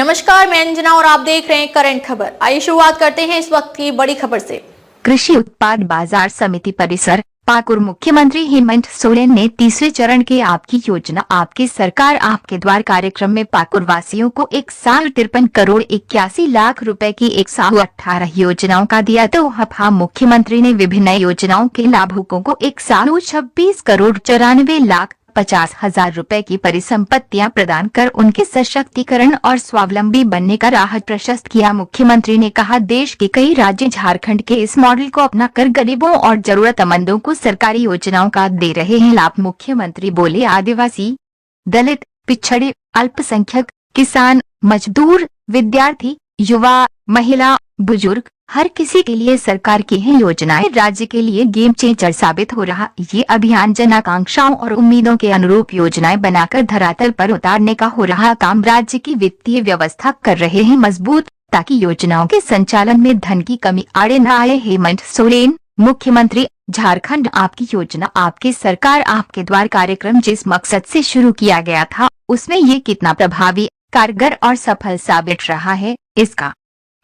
नमस्कार, मैं अंजना और आप देख रहे हैं करंट खबर। आइए शुरुआत करते हैं इस वक्त की बड़ी खबर से। कृषि उत्पाद बाजार समिति परिसर पाकुड़। मुख्यमंत्री हेमंत सोरेन ने तीसरे चरण के आपकी योजना आपकी सरकार आपके द्वार कार्यक्रम में पाकुड़ वासियों को 153 करोड़ 81 लाख रुपए की 118 योजनाओं का दिया तोहफा। मुख्यमंत्री ने विभिन्न योजनाओं के लाभुकों को 126 करोड़ 94 लाख 50,000 रुपए की परिसंपत्तियां प्रदान कर उनके सशक्तिकरण और स्वावलंबी बनने का राह प्रशस्त किया। मुख्यमंत्री ने कहा, देश के कई राज्य झारखंड के इस मॉडल को अपना कर गरीबों और जरूरतमंदों को सरकारी योजनाओं का दे रहे हैं लाभ। मुख्यमंत्री बोले, आदिवासी, दलित, पिछड़े, अल्पसंख्यक, किसान, मजदूर, विद्यार्थी, युवा, महिला, बुजुर्ग, हर किसी के लिए सरकार की है योजनाएं राज्य के लिए गेम चेंजर साबित हो रहा। ये अभियान जन आकांक्षाओं और उम्मीदों के अनुरूप योजनाएं बनाकर धरातल पर उतारने का हो रहा काम। राज्य की वित्तीय व्यवस्था कर रहे हैं मजबूत ताकि योजनाओं के संचालन में धन की कमी आड़े न आए। हेमंत सोरेन, मुख्यमंत्री, झारखंड आपकी योजना आपकी सरकार आपके द्वार कार्यक्रम जिस मकसद से शुरू किया गया था उसमें ये कितना प्रभावी, कारगर और सफल साबित रहा है, इसका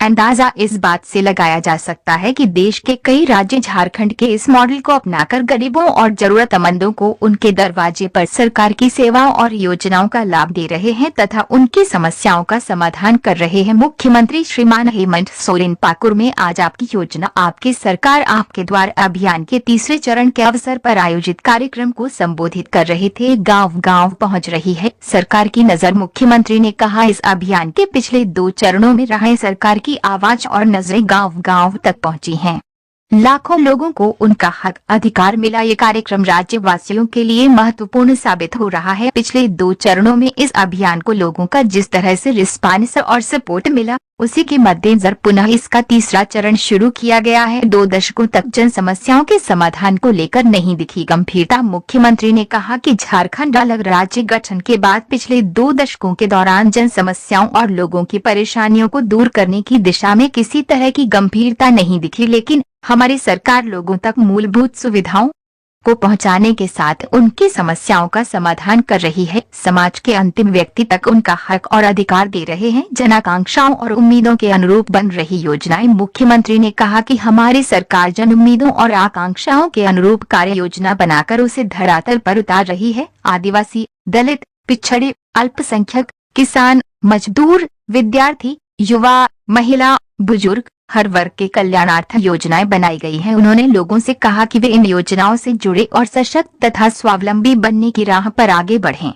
अंदाजा इस बात से लगाया जा सकता है कि देश के कई राज्य झारखंड के इस मॉडल को अपनाकर गरीबों और जरूरतमंदों को उनके दरवाजे पर सरकार की सेवाओं और योजनाओं का लाभ दे रहे हैं तथा उनकी समस्याओं का समाधान कर रहे हैं। मुख्यमंत्री श्रीमान हेमंत सोरेन पाकुड़ में आज आपकी योजना आपकी सरकार आपके द्वार अभियान के तीसरे चरण के अवसर पर आयोजित कार्यक्रम को संबोधित कर रहे थे। गाँव गाँव पहुँच रही है सरकार की नजर। मुख्यमंत्री ने कहा, इस अभियान के पिछले 2 चरणों में रहे सरकार की आवाज और नजरें गांव गांव तक पहुंची हैं। लाखों लोगों को उनका हक अधिकार मिला। ये कार्यक्रम राज्यवासियों के लिए महत्वपूर्ण साबित हो रहा है। पिछले 2 चरणों में इस अभियान को लोगों का जिस तरह से रिस्पांस और सपोर्ट मिला उसी के मद्देनजर पुनः इसका तीसरा चरण शुरू किया गया है। 2 दशकों तक जन समस्याओं के समाधान को लेकर नहीं दिखी गंभीरता। मुख्यमंत्री ने कहा कि झारखंड अलग राज्य गठन के बाद पिछले 2 दशकों के दौरान जन समस्याओं और लोगों की परेशानियों को दूर करने की दिशा में किसी तरह की गंभीरता नहीं दिखी, लेकिन हमारी सरकार लोगों तक मूलभूत सुविधाओं को पहुंचाने के साथ उनकी समस्याओं का समाधान कर रही है। समाज के अंतिम व्यक्ति तक उनका हक और अधिकार दे रहे हैं। जन आकांक्षाओं और उम्मीदों के अनुरूप बन रही योजनाएं। मुख्यमंत्री ने कहा कि हमारी सरकार जन उम्मीदों और आकांक्षाओं के अनुरूप कार्य योजना बनाकर उसे धरातल पर उतार रही है। आदिवासी, दलित, पिछड़े, अल्पसंख्यक, किसान, मजदूर, विद्यार्थी, युवा, महिला, बुजुर्ग, हर वर्ग के कल्याणार्थ योजनाएं बनाई गई हैं। उन्होंने लोगों से कहा कि वे इन योजनाओं से जुड़े और सशक्त तथा स्वावलंबी बनने की राह पर आगे बढ़ें।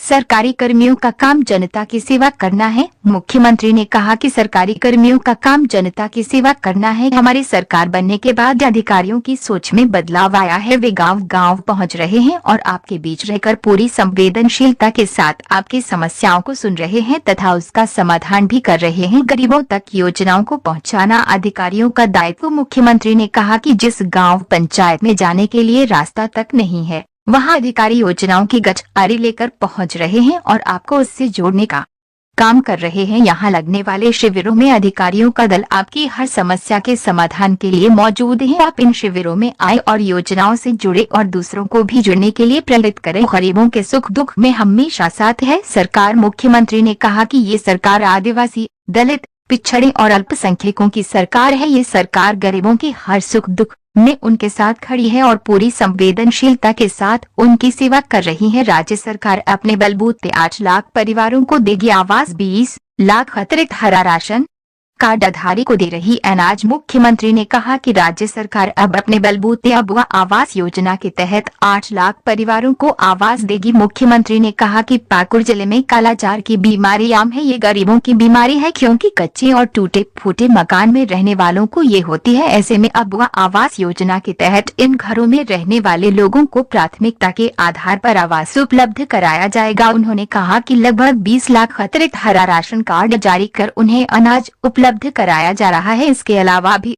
सरकारी कर्मियों का काम जनता की सेवा करना है। मुख्यमंत्री ने कहा कि सरकारी कर्मियों का काम जनता की सेवा करना है। हमारी सरकार बनने के बाद अधिकारियों की सोच में बदलाव आया है। वे गांव गांव पहुंच रहे हैं और आपके बीच रहकर पूरी संवेदनशीलता के साथ आपकी समस्याओं को सुन रहे हैं तथा उसका समाधान भी कर रहे हैं। गरीबों तक योजनाओं को पहुंचाना अधिकारियों का दायित्व। मुख्यमंत्री ने कहा कि जिस गाँव पंचायत में जाने के लिए रास्ता तक नहीं है वहां अधिकारी योजनाओं की गठरी लेकर पहुंच रहे हैं और आपको उससे जोड़ने का काम कर रहे हैं। यहां लगने वाले शिविरों में अधिकारियों का दल आपकी हर समस्या के समाधान के लिए मौजूद है। आप इन शिविरों में आए और योजनाओं से जुड़े और दूसरों को भी जुड़ने के लिए प्रेरित करें। गरीबों के सुख दुख में हमेशा साथ है सरकार। मुख्यमंत्री ने कहा कि ये सरकार आदिवासी, दलित, पिछड़े और अल्पसंख्यकों की सरकार है। ये सरकार गरीबों के हर सुख दुख में उनके साथ खड़ी है और पूरी संवेदनशीलता के साथ उनकी सेवा कर रही है। राज्य सरकार अपने बलबूते 8 लाख परिवारों को देगी आवास, 20 लाख अतिरिक्त हरा राशन कार्डधारी को दे रही अनाज। मुख्यमंत्री ने कहा कि राज्य सरकार अब अपने बलबूते अबुआ आवास योजना के तहत 8 लाख परिवारों को आवास देगी। मुख्यमंत्री ने कहा कि पाकुड़ जिले में कालाजार की बीमारी आम है। ये गरीबों की बीमारी है क्योंकि कच्चे और टूटे फूटे मकान में रहने वालों को ये होती है। ऐसे में अबुआ आवास योजना के तहत इन घरों में रहने वाले लोगों को प्राथमिकता के आधार पर आवास उपलब्ध कराया जाएगा। उन्होंने कहा कि लगभग 20 लाख अतिरिक्त हरा राशन कार्ड जारी कर उन्हें अनाज उपलब्ध कराया जा रहा है। इसके अलावा भी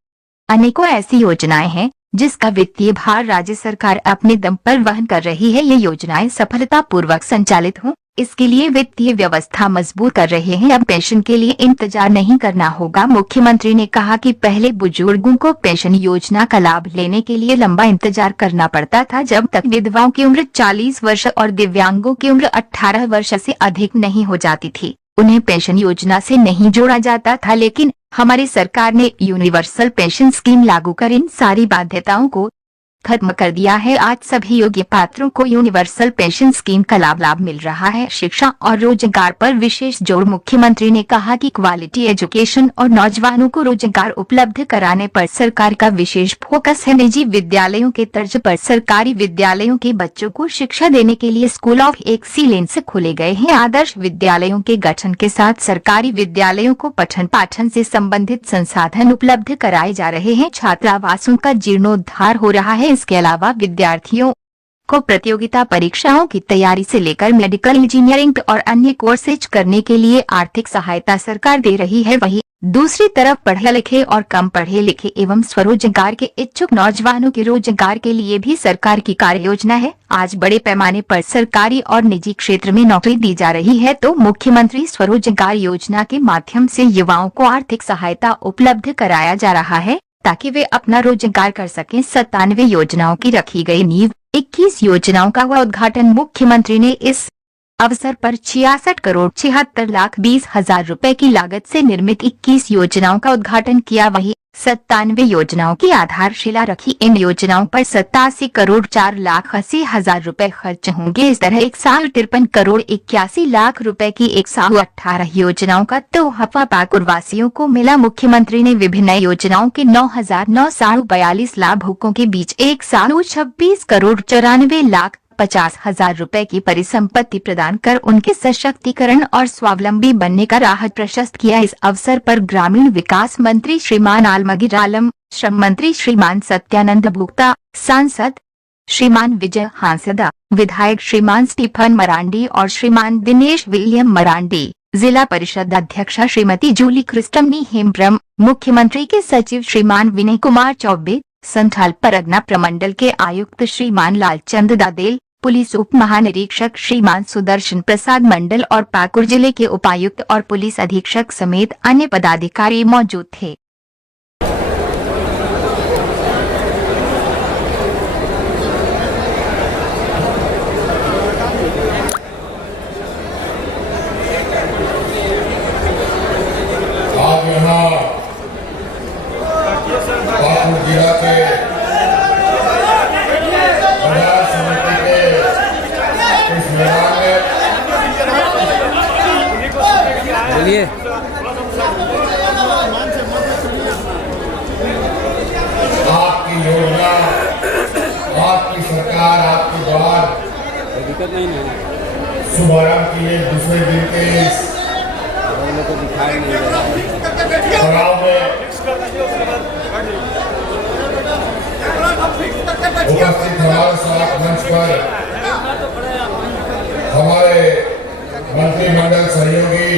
अनेकों ऐसी योजनाएं हैं जिसका वित्तीय भार राज्य सरकार अपने दम पर वहन कर रही है। ये योजनाएं सफलतापूर्वक संचालित हों इसके लिए वित्तीय व्यवस्था मजबूत कर रहे हैं। अब पेंशन के लिए इंतजार नहीं करना होगा। मुख्यमंत्री ने कहा कि पहले बुजुर्गों को पेंशन योजना का लाभ लेने के लिए लंबा इंतजार करना पड़ता था, जब तक विधवाओं की उम्र 40 वर्ष और दिव्यांगों की उम्र 18 वर्ष से अधिक नहीं हो जाती थी। उन्हें पेंशन योजना से नहीं जोड़ा जाता था, लेकिन हमारी सरकार ने यूनिवर्सल पेंशन स्कीम लागू कर इन सारी बाध्यताओं को खत्म कर दिया है। आज सभी योग्य पात्रों को यूनिवर्सल पेंशन स्कीम का लाभ मिल रहा है। शिक्षा और रोजगार पर विशेष जोर। मुख्यमंत्री ने कहा कि क्वालिटी एजुकेशन और नौजवानों को रोजगार उपलब्ध कराने पर सरकार का विशेष फोकस है। निजी विद्यालयों के तर्ज पर सरकारी विद्यालयों के बच्चों को शिक्षा देने के लिए स्कूल ऑफ एक्सीलेंस खोले गए हैं। आदर्श विद्यालयों के गठन के साथ सरकारी विद्यालयों को पठन पाठन से संबंधित संसाधन उपलब्ध कराए जा रहे हैं। छात्रावासों का जीर्णोद्धार हो रहा है। इसके अलावा विद्यार्थियों को प्रतियोगिता परीक्षाओं की तैयारी से लेकर मेडिकल, इंजीनियरिंग और अन्य कोर्सेज करने के लिए आर्थिक सहायता सरकार दे रही है। वहीं दूसरी तरफ पढ़े लिखे और कम पढ़े लिखे एवं स्वरोजगार के इच्छुक नौजवानों के रोजगार के लिए भी सरकार की कार्य योजना है। आज बड़े पैमाने पर सरकारी और निजी क्षेत्र में नौकरी दी जा रही है, तो मुख्यमंत्री स्वरोजगार योजना के माध्यम से युवाओं को आर्थिक सहायता उपलब्ध कराया जा रहा है ताकि वे अपना रोजगार कर सकें। 97 योजनाओं की रखी गई नींव, 21 योजनाओं का हुआ उद्घाटन। मुख्यमंत्री ने इस अवसर पर 66,76,20,000 रुपए की लागत से निर्मित 21 योजनाओं का उद्घाटन किया। वहीं 97 योजनाओं की आधारशिला रखी। इन योजनाओं पर 87,04,80,000 रुपए खर्च होंगे। इस तरह 1,53,81,00,000 रुपए की 118 योजनाओं का तोहफा पाकुरवासियों को मिला। मुख्यमंत्री ने विभिन्न योजनाओं के 9,942 लाभुकों के बीच 1,26,94,50,000 रुपए की परिसंपत्ति प्रदान कर उनके सशक्तिकरण और स्वावलंबी बनने का राह प्रशस्त किया। इस अवसर पर ग्रामीण विकास मंत्री श्रीमान आलमगीर आलम, श्रम मंत्री श्रीमान सत्यानंद भोक्ता, सांसद श्रीमान विजय हांसदा, विधायक श्रीमान स्टीफन मरांडी और श्रीमान दिनेश विलियम मरांडी, जिला परिषद अध्यक्षा श्रीमती जूली क्रिस्टमनी हेम्ब्रम, मुख्यमंत्री के सचिव श्रीमान विनय कुमार चौबे, संथाल परगना प्रमंडल के आयुक्त श्रीमान लालचंद दादेल, पुलिस उप महानिरीक्षक श्रीमान सुदर्शन प्रसाद मंडल और पाकुर जिले के उपायुक्त और पुलिस अधीक्षक समेत अन्य पदाधिकारी मौजूद थे। आज यहाँ पाकुर जिला के बाजार समिति के इस मैदान में बोलिए। आपकी योजना, आपकी सरकार, आपकी द्वार दिक्कत नहीं है। शुभारंभ किए दूसरे दिन के इस तो दिखाई नहीं दे रहा है। पड़ाव में उपस्थित हमारे साथ मंच पर हमारे मंत्रिमंडल सहयोगी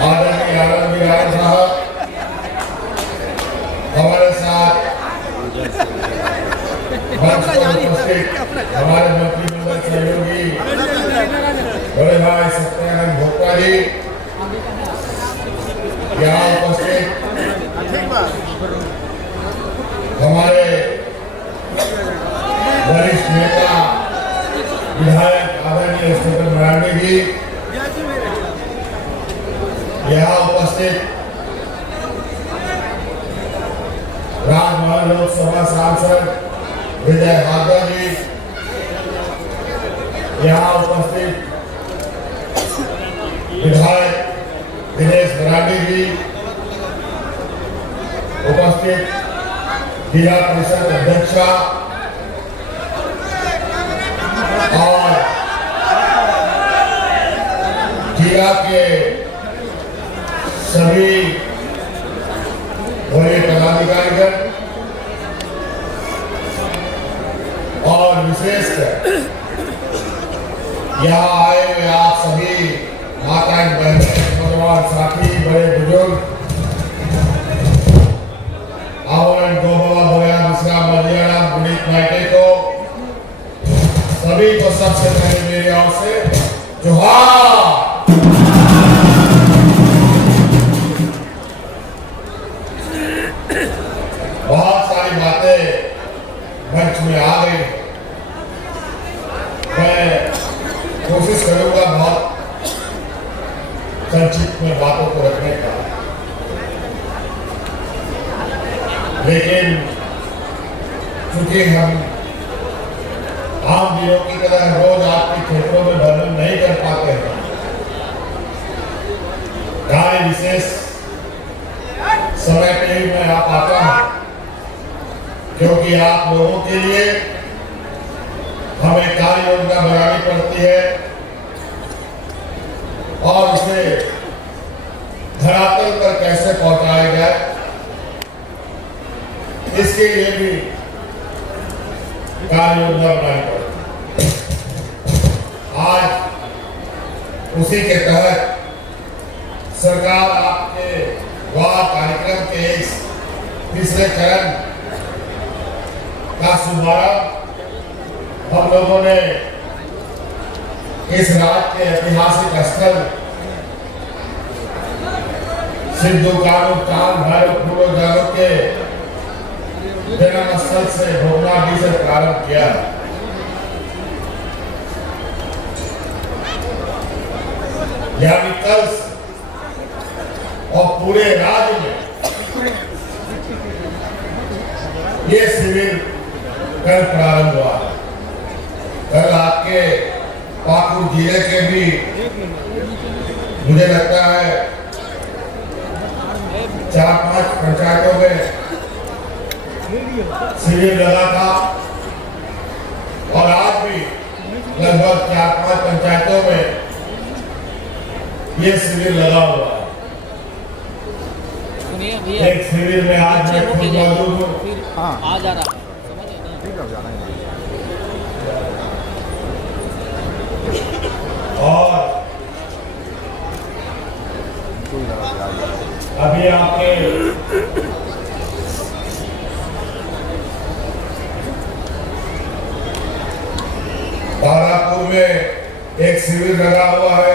आदरणीय आलमगीर आलम साहब, हमारे साथ मंच पर उपस्थित हमारे मंत्रिमंडल सहयोगी बड़े भाई सत्यानंद भोक्ता जी, यहाँ उपस्थित हमारे वरिष्ठ नेता विधायक आदरणीय स्टीफन मरांडी जी, यहाँ उपस्थित राजमहल लोकसभा सांसद विजय हाजरा जी, यहाँ उपस्थित विधायक दिनेश मरांडी जी, उपस्थित जिला परिषद अध्यक्षा और जिला के सभी बड़े पदाधिकारीगण और विशेषकर यहाँ आए हुए आप सभी माताएं, बहनें, नौजवान साथी, बड़े बुजुर्ग, आवरण गोबा बोया मिश्रा मलियालम गुणित नाइटे को सभी को सबसे पहले मेरी ओर से जोहार। बहुत सारी बातें मंच में आ गई, मैं कोशिश करूंगा बहुत लेकिन चूंकि हम आम दिनों की तरह रोज आपके क्षेत्रों में भ्रमण नहीं कर पाते हैं, कार्य विशेष समय पे ही मैं आ पाता हूं, क्योंकि आप लोगों के लिए हमें कार्य योजना बनानी पड़ती है और उसे धरातल पर कैसे पहुंचाया जाए, इसके लिए भी कार्य योजना बनानी पड़ती है। आज उसी के तहत सरकार आपके वाह कार्यक्रम के इस तीसरे चरण का शुभारंभ हम लोगों ने इस राज्य के ऐतिहासिक स्थल सिद्धू कानू चांद भैरव फूलो जानो के जन्म स्थल से भोगनाडी से प्रारंभ किया। यानी कल और पूरे राज्य में ये शिविर कल प्रारंभ हुआ। कल आपके पाकुर जिले के भी मुझे लगता है 4-5 पंचायतों में शिविर लगा था और आज भी लगभग 4-5 पंचायतों में ये शिविर लगा हुआ है। एक शिविर में आज मैं खुद मौजूद हूँ। आ जा रहा है और अभी आपके तारापुर में एक शिविर लगा हुआ है,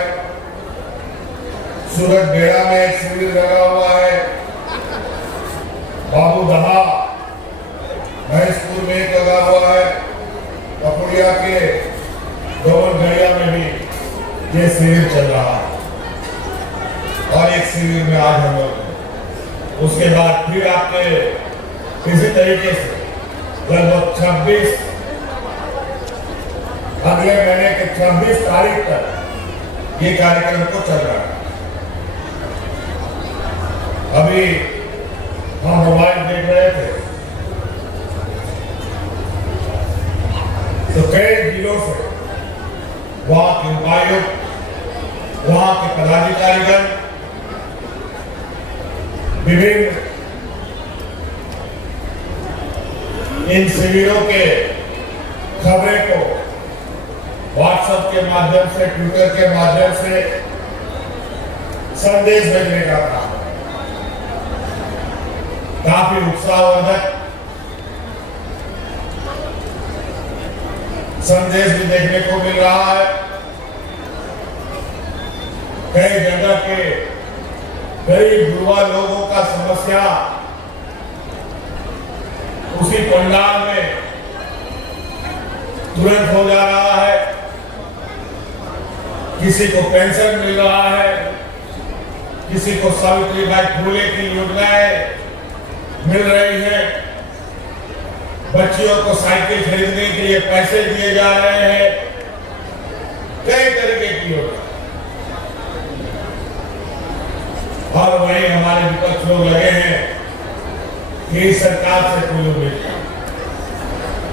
सूरत बेड़ा में एक शिविर लगा हुआ है, बाबूदहा महेशपुर में एक लगा हुआ है, कपुड़िया के डोबरगढ़िया में भी ये शिविर चल रहा है और एक शिविर में आज हम लोग, उसके बाद फिर आपके इसी तरीके से लगभग 26 अगले महीने के 26 तारीख तक ये कार्यक्रम को चल रहा है। अभी हम मोबाइल देख रहे थे तो कई जिलों से वहां के उपायुक्त, वहां के पदाधिकारीगण विभिन्न इन शिविरों के खबरें को व्हाट्सएप के माध्यम से, ट्विटर के माध्यम से संदेश भेजने का काम है। काफी उत्साहवर्धक संदेश भी देखने को मिल रहा है। कई जगह के गरीब युवा लोगों का समस्या उसी पंडाल में तुरंत हो जा रहा है। किसी को पेंशन मिल रहा है, किसी को सावित्रीबाई फुले की योजनाएं मिल रही है, बच्चियों को साइकिल खरीदने के लिए पैसे दिए जा रहे हैं, कई तरीके की योजना। और वहीं हमारे विपक्ष लोग लगे हैं कि इस सरकार से कोई उम्मीद नहीं।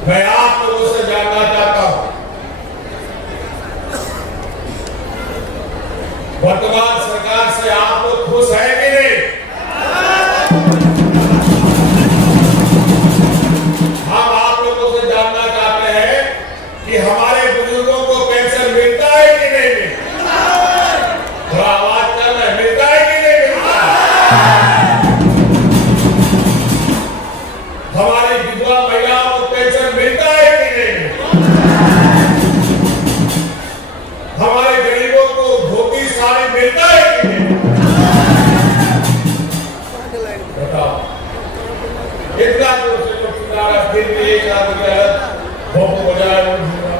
मैं आप लोगों से जानना चाहता हूं, वर्तमान सरकार से आप लोग खुश हैं कि नहीं? हम आप लोगों से जानना चाहते हैं कि हमारे बुजुर्गों को पेंशन मिलता है कि नहीं मिलता? थोड़ा आवाज कर रहे, मिलता है कि नहीं मिलता? हमारी विधवा महिलाओं को पेंशन मिलता है कि नहीं मिलता? हमारे गरीबों को धोती साड़ी मिलता है कि नहीं? बताओ, इतना दूर से लोग चुना रहा, फिर भी एक आदमी गलत भोंपू बजाया वो झूठा।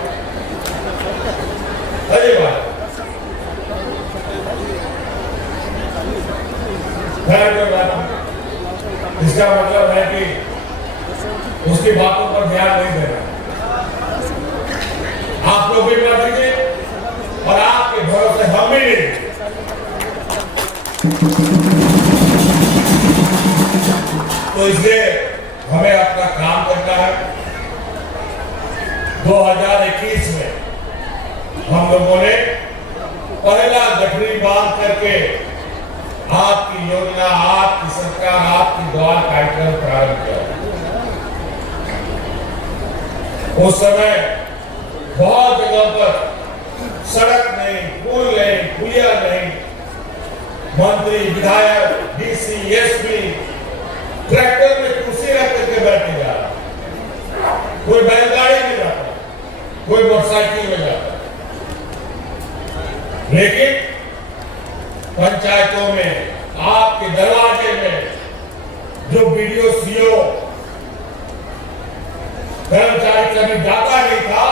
अरे बात खैर कोई बात नहीं। इसका मतलब है कि तो इसलिए हमें अपना काम करना है। 2021 में हम लोगों ने पहला गठरी बांध करके आपकी योजना, आपकी सरकार, आपकी द्वार कार्यक्रम प्रारंभ किया। उस समय बहुत जगह पर सड़क नहीं, पुल नहीं, पुलिया नहीं, मंत्री, विधायक, डीसी, एसपी ट्रैक्टर में कुर्सी रख करके बैठे जा रहा, कोई बैलगाड़ी में जाता, कोई मोटरसाइकिल में जाता। लेकिन पंचायतों में, आपके दरवाजे में जो बीडीओ, सीओ कर्मचारी कभी जाता नहीं था,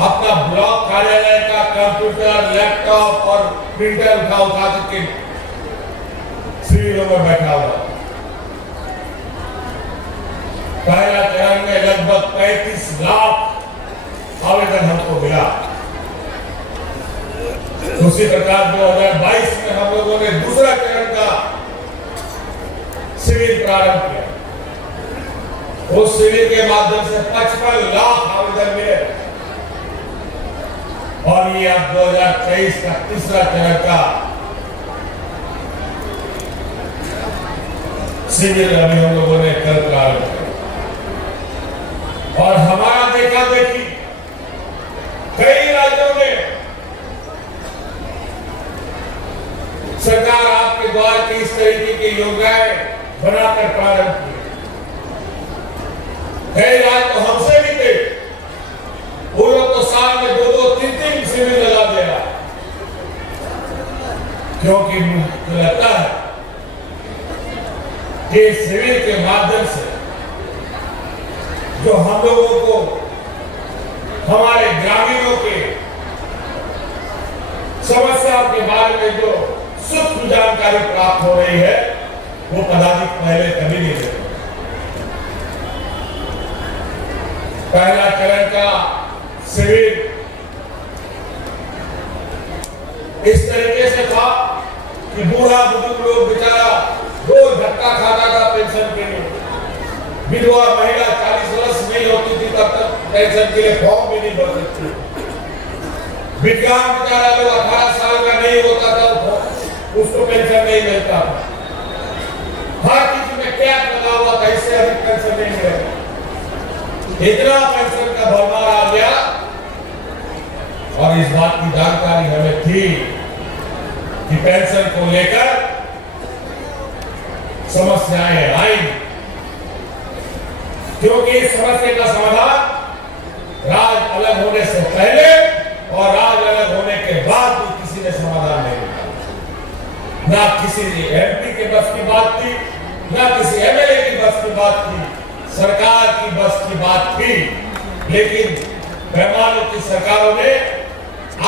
अपना ब्लॉक कार्यालय का कंप्यूटर, लैपटॉप और प्रिंटर उठा करके शिविरों में बैठा हुआ। पहला चरण में लगभग 35 लाख आवेदन हमको मिला। उसी प्रकार 2022 में हम लोगों ने दूसरा चरण का शिविर प्रारंभ किया। उस शिविर के माध्यम से 55 लाख आवेदन मिले और ये अब 2023 का तीसरा चरण का शिविर अभी हम लोगों ने कल प्रारंभ किया। और हमारा देखा देखी कई राज्यों में सरकार आपके द्वार की इस तरीके की योजनाएं बनाकर प्रारंभ की। कई राज्य तो हमसे भी थे, वो लोग तो साल में 2-2, 3-3 शिविर लगा दे रहा, क्योंकि मुझे लगता है कि शिविर के माध्यम से जो हम लोगों को, हमारे ग्रामीणों के समस्याओं के बारे में जो सूक्ष्म जानकारी प्राप्त हो रही है, वो पदाधिकारी पहले कभी नहीं थे। पहला चरण का शिविर इस तरीके से था कि बूढ़ा बुजुर्ग लोग बेचारा रोज धक्का खाता था पेंशन के लिए। विधवा महिला 40 वर्ष नहीं होती थी तब तक पेंशन के लिए फॉर्म भी नहीं भर सकती। विकलांग बेचारा लोग 18 साल का नहीं होता था, उसको पेंशन नहीं मिलता था। हर किसी में कैप लगा हुआ था, इससे अधिक पेंशन नहीं मिलेगा। इतना पेंशन का भरमार आ गया और इस बात की जानकारी हमें थी कि पेंशन को लेकर समस्याएं आई, क्योंकि इस समस्या का समाधान राज्य अलग होने से पहले और राज्य अलग होने के बाद भी किसी ने समाधान नहीं दिया। ना किसी एमपी के बस की बात थी, ना किसी एमएलए की बस की बात थी, सरकार की बस की बात थी। लेकिन बेईमानों की सरकारों ने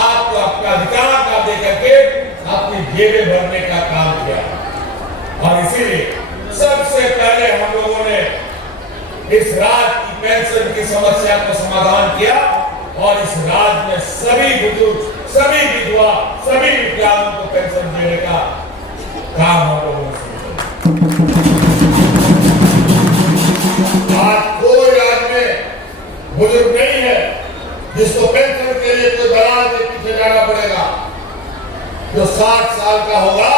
आपको अपना अधिकार ना देकर के अपनी जेबें भरने का काम किया। और इसीलिए सबसे पहले हम लोगों ने इस राज्य की पेंशन की समस्या को समाधान किया और इस राज्य में सभी बुजुर्ग, सभी विधवा, सभी विकलांगों को पेंशन देने का काम हम लोगों ने आज कोई राज्य में बुजुर्ग नहीं है जिसको पेंशन के लिए कोई दलाल के पीछे जाना पड़ेगा। जो 60 साल का होगा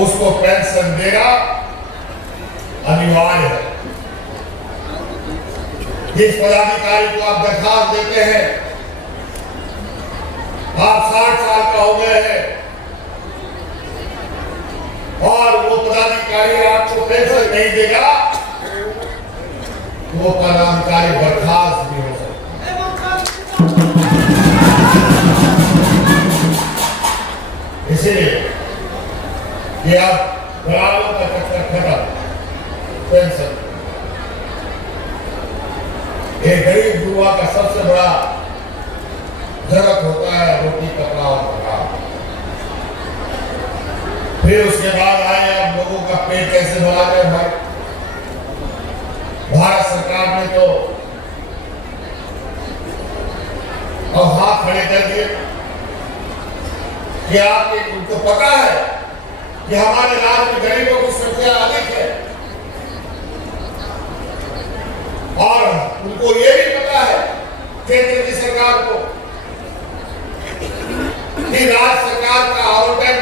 उसको पेंशन देना अनिवार्य है। जिस पदाधिकारी को आप दरखास्त देते हैं, आप 60 साल का हो गए हैं और वो पदाधिकारी आपको पेंशन नहीं देगा, वो पदाधिकारी बर्खास्त भी हो सकता है। इसलिए ये अब दलालों का चक्कर खत्म। पेंशन एक गरीब युवा का सबसे बड़ा जरूरत होता है, रोटी, कपड़ा और मकान। फिर उसके बाद आए अब लोगों का पेट कैसे भरा जाए। भारत सरकार ने तो अब हाथ खड़े कर दिए कि आपके उनको पता है कि हमारे राज्य में गरीबों की संख्या अधिक है और उनको ये भी पता है केंद्र की सरकार को कि राज्य सरकार का आवंटन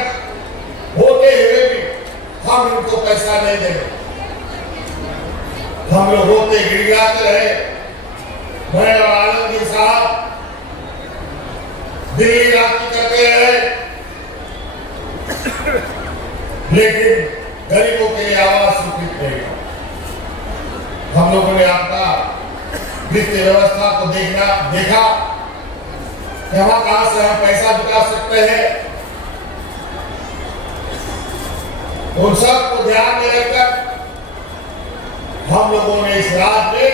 होते हुए भी हम इनको पैसा नहीं देंगे। हम लोग रोते गिड़गिड़ाते रहे। मैं और आनंद साहब दिल्ली रात्रि करते रहे, लेकिन गरीबों के लिए आवाज स्वीकृत नहीं। हम लोगों ने अपना वित्तीय व्यवस्था को देखा कहां से हम पैसा जुटा सकते हैं। उन सब को ध्यान में रखकर हम लोगों ने इस राज्य में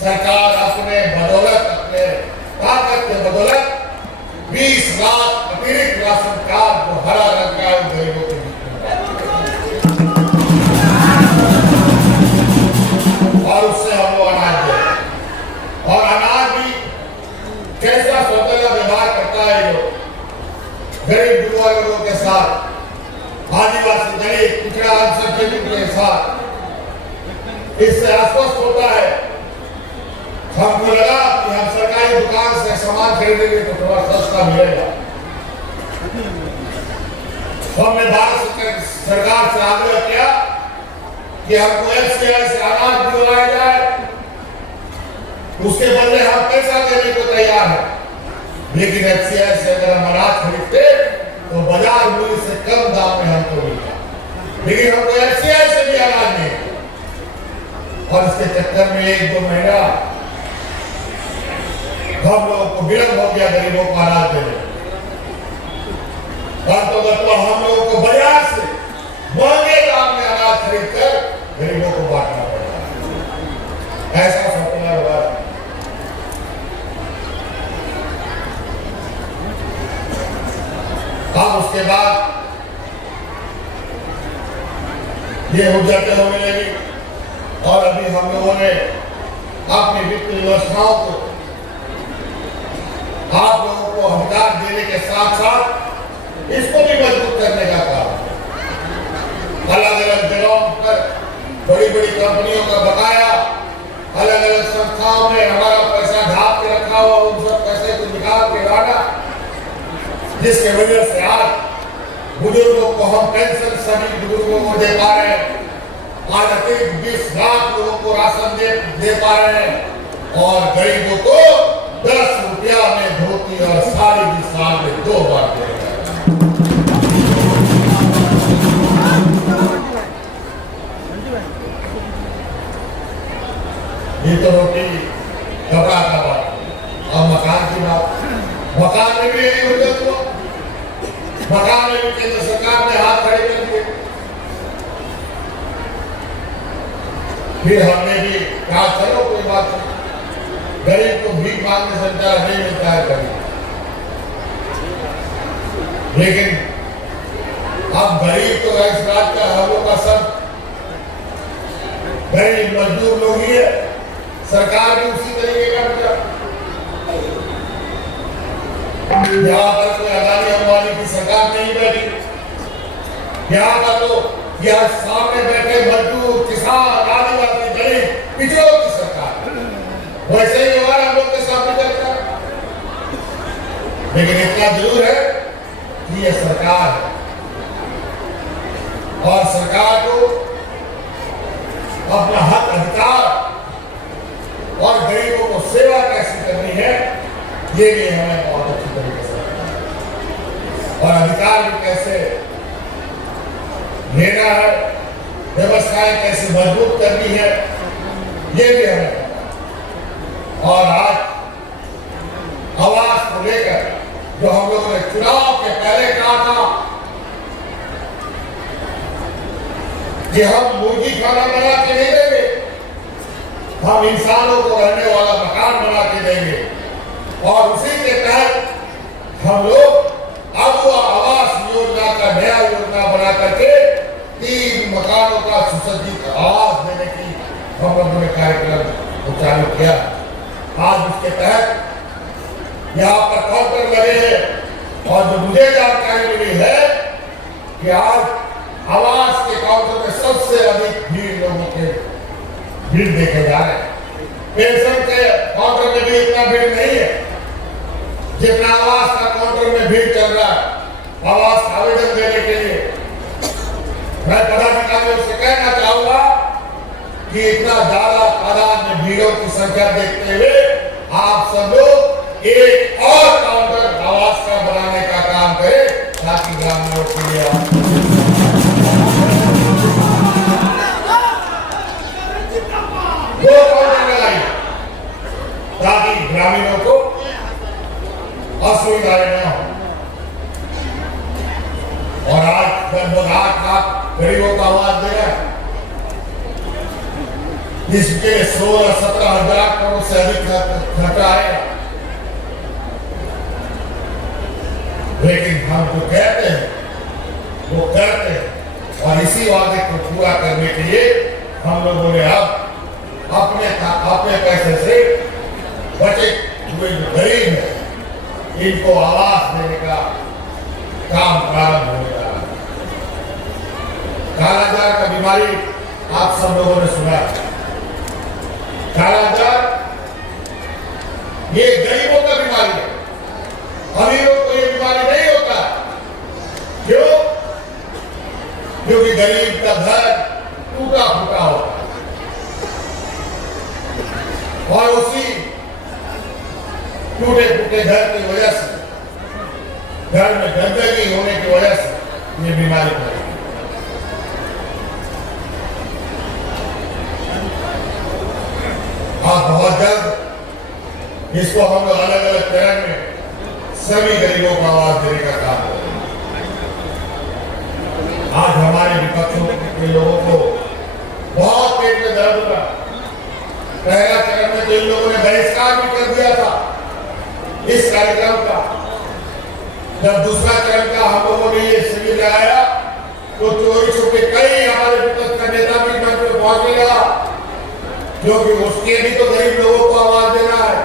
सरकार अपने बदौलत, अपने ताकत के बदौलत 20 लाख अतिरिक्त राशन कार्ड को हरा रंग का गरीबों के बीच में और उससे हम लोग अनाज दे और अनाज भी कैसा स्वतंत्र व्यवहार करता है जो गरीब दुर्बल लोगों के साथ, आदिवासी गरीब पिछड़ा अल्पसंख्यकों के साथ। इससे आश्वस्त होता है। हमको लगा कि हम सरकारी दुकान से सामान खरीदेंगे तो थोड़ा सस्ता मिलेगा। हमने भारत सरकार से आग्रह किया कि हमको FCI से अनाज दिलवाया जाए, उसके बदले हम पैसा देने को तैयार है। लेकिन FCI से अगर हम अनाज खरीदते तो बाजार मूल्य से कम दाम में हमको मिलता, लेकिन हमको FCI से भी अनाज नहीं। और इसके चक्कर में 1-2 महीना हम लोगों को विलंब हो गया गरीबों को अनाज देने। तो हम लोगों को बाजार से महंगे दाम में अनाज खरीद कर गरीबों को बांटना पड़ा। ऐसा सपना हुआ। अब उसके बाद ये हुज्जतें होने लगी और अभी हम लोगों ने अपनी वित्तीय व्यवस्थाओं को आप लोगों को अधिकार देने के साथ साथ इसको भी मजबूत करने का काम। अलग अलग जगहों पर बड़ी बड़ी कंपनियों का बकाया, अलग अलग संस्थाओं में हमारा पैसा ढांप के रखा हुआ, उन सब पैसे को निकाल के लाना, जिसके वजह से आज बुजुर्गों को हम पेंशन सभी बुजुर्गों को दे पा रहे हैं। आज अतिरिक्त 20 लाख लोगों को राशन दे पा रहे हैं और गरीबों को 10 रुपया में धोती और साड़ी भी साल में 2 बार दे रहे हैं। ये तो रोटी कपड़ा का बात, और मकान की बात। मकान में भी यही हुज्जत हुआ। मकान में भी केंद्र सरकार ने हाथ खड़े कर दिए। फिर हमने भी कहा चलो कोई बात नहीं, गरीब को भीख मांगने से बेचारा नहीं मिलता है कभी। लेकिन अब गरीब तो इस राज्य का हम लोग का सब गरीब मजदूर लोग ही है। सरकार भी उसी तरीके का विचार। यहाँ पर कोई अदानी अंबानी की सरकार नहीं बैठी। यहाँ पर तो यहाँ सामने बैठे मजदूर, किसान, आदिवासी, गरीब, पिछड़ों की सरकार। वैसे ही हमारा हम लोग के सामने चलता है। लेकिन इतना जरूर है कि ये सरकार है और सरकार को अपना हक, अधिकार और गरीबों को सेवा कैसे करनी है, ये भी हमें बहुत अच्छी तरीके से और अधिकार भी कैसे लेना है, व्यवस्थाएं कैसे मजबूत करनी है, ये भी हमें पता। और आज आवाज को लेकर जो हम लोगों ने चुनाव के पहले कहा था कि हम मुर्गी खाना बना के नहीं देंगे, हम इंसानों को रहने वाला मकान बना के देंगे। और उसी के तहत हम लोग अब आवास योजना का नया योजना बना करके 3 मकानों का सुसज्जित आवास देने की हम लोगों ने कार्यक्रम चालू किया। आज उसके तहत यहाँ पर काउंटर लगे हैं और जो मुझे जानकारी मिली है कि आज आवास के काउंटर में सबसे अधिक भीड़ देखे जा रहे हैं। पेंशन के काउंटर में भी इतना भीड़ नहीं है जितना आवास का काउंटर में भीड़ चल रहा है आवास आवेदन देने के लिए। मैं पदाधिकारियों से कहना चाहूंगा कि इतना ज्यादा तादाद में भीड़ों की संख्या देखते हुए आप सब लोग एक और काउंटर आवास का बनाने का काम करें ताकि ग्रामीणों के लिए दो काउंटर लगाइए ताकि ग्रामीणों को असुविधाएं न हो। और आज लगभग 8 लाख गरीबों का आवाज दे रहा है, इसके 16-17 हजार करोड़ से अधिक खर्चा आएगा। लेकिन हम जो कहते हैं वो करते हैं और इसी वादे को पूरा करने के लिए हम लोगों ने अब अपने पैसे से बचे हुए जो गरीब है इनको आवास देने का काम प्रारंभ होने लगा। कालाजार का बीमारी आप सब लोगों ने सुना। कालाजार ये गरीबों का बीमारी है, अमीरों को ये बीमारी नहीं होता। क्यों? क्योंकि गरीब का घर टूटा फूटा होता है और उसी टूटे फूटे घर की वजह से घर में गंदगी होने की वजह से ये बीमारी फैली। आज बहुत जल्द इसको हम लोग अलग अलग चरण में सभी गरीबों को आवाज देने का काम करेंगे। आज हमारे विपक्षों के लोगों को बहुत पेट में दर्द हुआ। पहला चरण में तो इन लोगों ने बहिष्कार भी कर दिया था इस कार्यक्रम का। जब दूसरा चरण का हम लोगों ने ये शिविर लगाया तो चोरी छुपे कई हमारे विपक्ष का नेता भी मंच में पहुंचने लगा, क्योंकि उसके भी तो गरीब लोगों को आवाज देना है,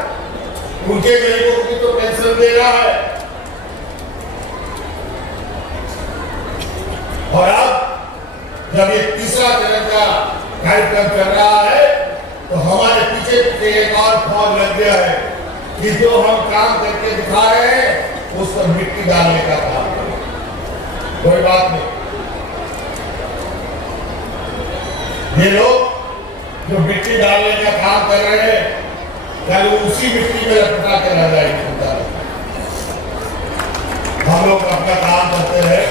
उनके गरीबों की तो पेंशन देना है। और अब जब ये तीसरा चरण का कार्यक्रम चल रहा है तो हमारे पीछे एक और फौज लग गया है कि जो हम काम करके दिखा रहे हैं उस पर मिट्टी डालने का काम करें। कोई बात नहीं, ये लोग जो मिट्टी डालने का काम कर रहे हैं यानी उसी मिट्टी में लपटा के रह जाएगी। हम लोग अपना काम करते रहे।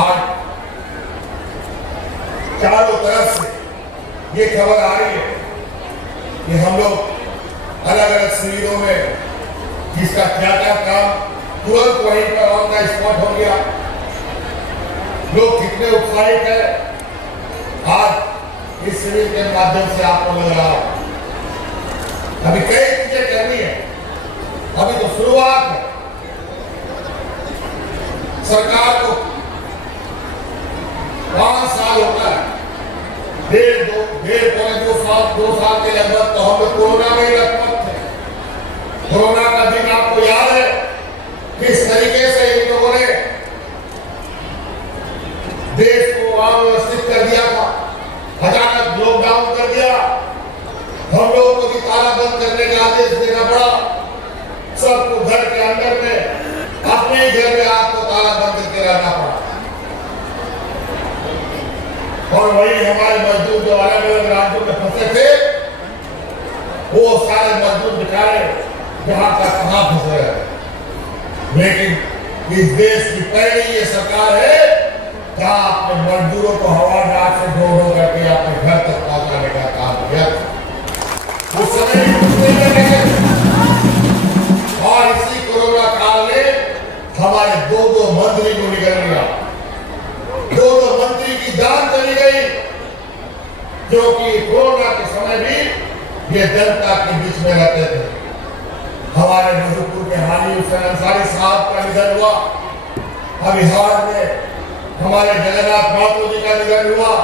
आज चारों तरफ से ये खबर आ रही है कि हम लोग अलग अलग शिविरों में जिसका क्या क्या काम तुरंत वहीं पर ऑन द स्पॉट हो गया। लोग कितने उत्साहित है। आज इस शिविर के माध्यम से आपको लग रहा है अभी कई चीजें करनी है, अभी तो शुरुआत है। सरकार को 5 साल होता है, दो साल के लगभग तो हम लोग कोरोना में ही लटपट थे। कोरोना का दिन आपको याद है किस तरीके से इन लोगों ने देश को अव्यवस्थित कर दिया था, अचानक लॉकडाउन कर दिया। हम लोगों को भी ताला बंद करने का आदेश देना पड़ा। सबको घर के अंदर में अपने ही घर में आपको ताला बंद करके रहना पड़ा। और वही हमारे मजदूर जो अलग अलग राज्यों में फंसे थे वो सारे मजदूर बेचारे जहां तक कहां फंसे रहे। लेकिन इस देश की पहली ये सरकार है जहां अपने मजदूरों को हवाई जहाज से ढो करके अपने घर तक पहुंचाने का काम किया। उस समय और इसी कोरोना काल में हमारे 2 मंत्री को निकल गया। 2 मंत्री की जान चली गई, जो कि कोरोना के समय भी ये जनता के बीच में रहते थे। हमारे मधुपुर के हाली हुसैन अंसारी साहब का निधन हुआ। अभी हाल में हमारे जगन्नाथ महतो जी का निधन हुआ।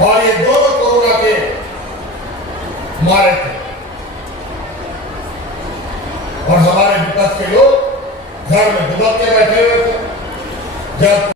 और ये दोनों कोरोना के मारे थे। और हमारे विपक्ष के लोग घर में दुबक के बैठे हुए थे। जब